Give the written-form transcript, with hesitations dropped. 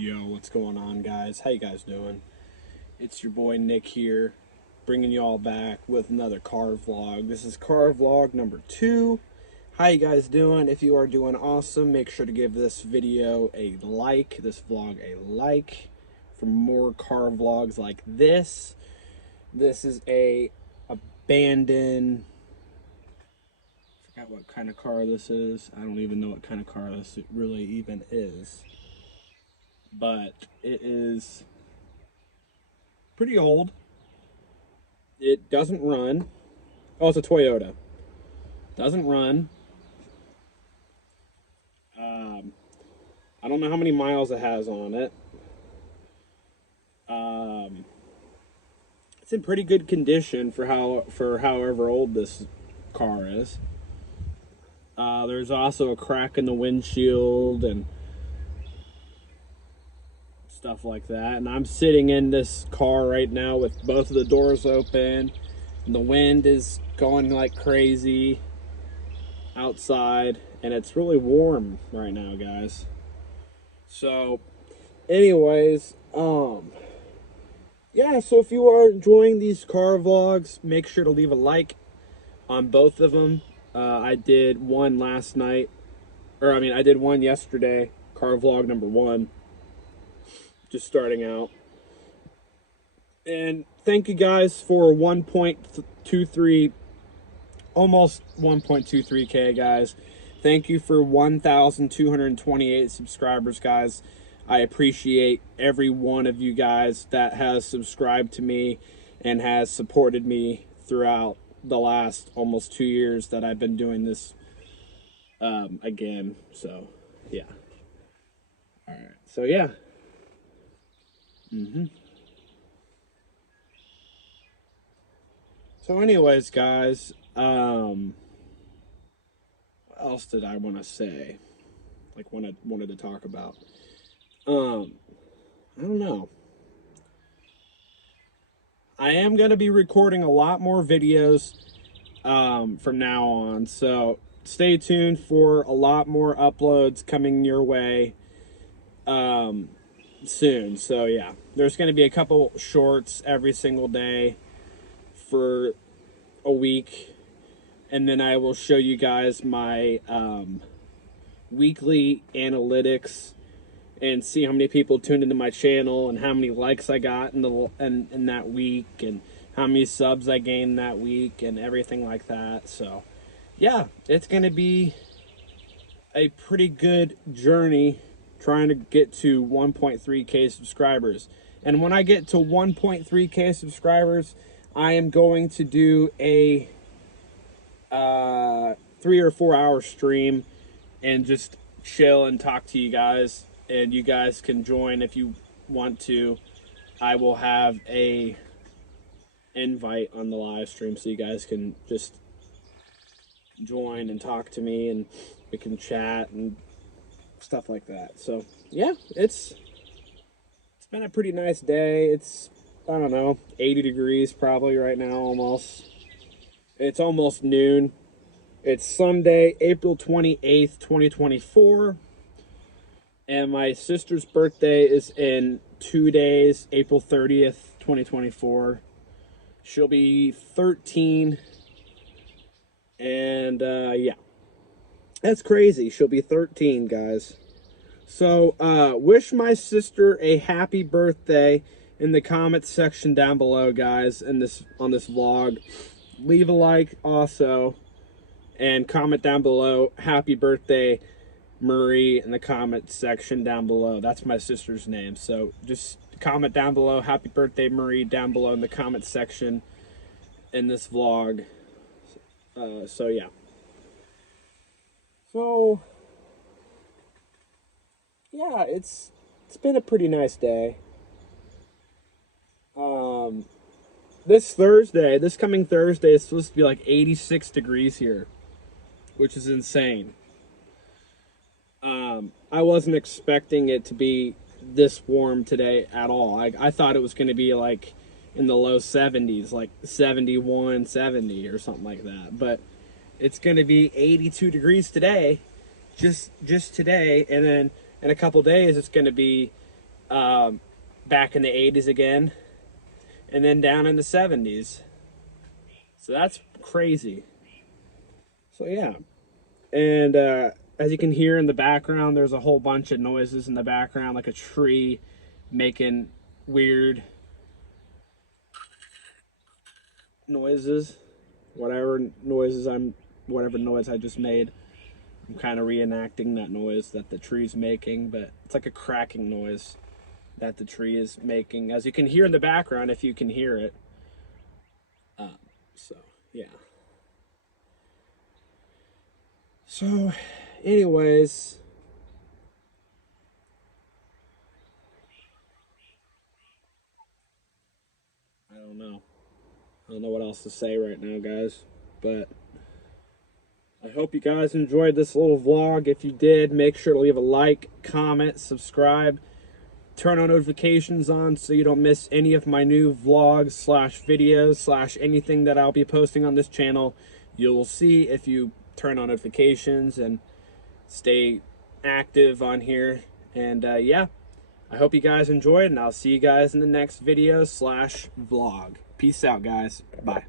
Yo, what's going on, guys? How you guys doing? It's your boy Nick here, bringing you all back with another car vlog. This is car vlog number 2. How you guys doing? If you are doing awesome, make sure to give this video a like, this vlog a like, for more car vlogs like this. This is a abandoned, I forgot what kind of car this is. I don't even know what kind of car this really even is. But it is pretty old. It doesn't run. Oh, it's a Toyota. Doesn't run. I don't know how many miles it has on it. It's in pretty good condition for however old this car is. There's also a crack in the windshield and stuff like that, and I'm sitting in this car right now with both of the doors open, and the wind is going like crazy outside, and it's really warm right now, guys. So anyways, yeah, so if you are enjoying these car vlogs, make sure to leave a like on both of them. I did one last night, I did one yesterday, car vlog number 1, just starting out. And thank you guys for 1.23, almost 1.23k, guys. Thank you for 1,228 subscribers, guys. I appreciate every one of you guys that has subscribed to me and has supported me throughout the last almost 2 years that I've been doing this again. So yeah. All right, so yeah. So anyways, guys, what else did I want to say? Like what I wanted to talk about. I don't know. I am going to be recording a lot more videos from now on. So stay tuned for a lot more uploads coming your way soon. So yeah, there's going to be a couple shorts every single day for a week, and then I will show you guys my weekly analytics and see how many people tuned into my channel and how many likes I got in that week and how many subs I gained that week and everything like that. So yeah, it's gonna be a pretty good journey trying to get to 1.3k subscribers. And when I get to 1.3k subscribers, I am going to do a 3 or 4 hour stream and just chill and talk to you guys, and you guys can join if you want to. I will have a invite on the live stream so you guys can just join and talk to me, and we can chat and stuff like that. So yeah, it's been a pretty nice day. It's, I don't know, 80 degrees probably right now, almost. It's almost noon. It's Sunday, April 28th, 2024. And my sister's birthday is in 2 days, April 30th, 2024. She'll be 13. And yeah, that's crazy. She'll be 13, guys. So wish my sister a happy birthday in the comments section down below, guys, on this vlog. Leave a like also, and comment down below happy birthday Marie in the comment section down below. That's my sister's name. So just comment down below happy birthday Marie down below in the comment section in this vlog. So yeah. So yeah, it's been a pretty nice day. This coming Thursday, it's supposed to be like 86 degrees here, which is insane. I wasn't expecting it to be this warm today at all. I thought it was going to be like in the low 70s, like 71, 70 or something like that. But it's going to be 82 degrees today, just today, and then in a couple days it's going to be back in the 80s again, and then down in the 70s. So that's crazy. So yeah, and as you can hear in the background, there's a whole bunch of noises in the background, like a tree making weird noises. Whatever noise I just made, I'm kind of reenacting that noise that the tree's making, but it's like a cracking noise that the tree is making, as you can hear in the background if you can hear it. So yeah. So anyways, I don't know. I don't know what else to say right now, guys, but I hope you guys enjoyed this little vlog. If you did, make sure to leave a like, comment, subscribe, turn on notifications on so you don't miss any of my new vlogs slash videos slash anything that I'll be posting on this channel. You'll see if you turn on notifications and stay active on here. And yeah, I hope you guys enjoyed, and I'll see you guys in the next video slash vlog. Peace out, guys. Bye.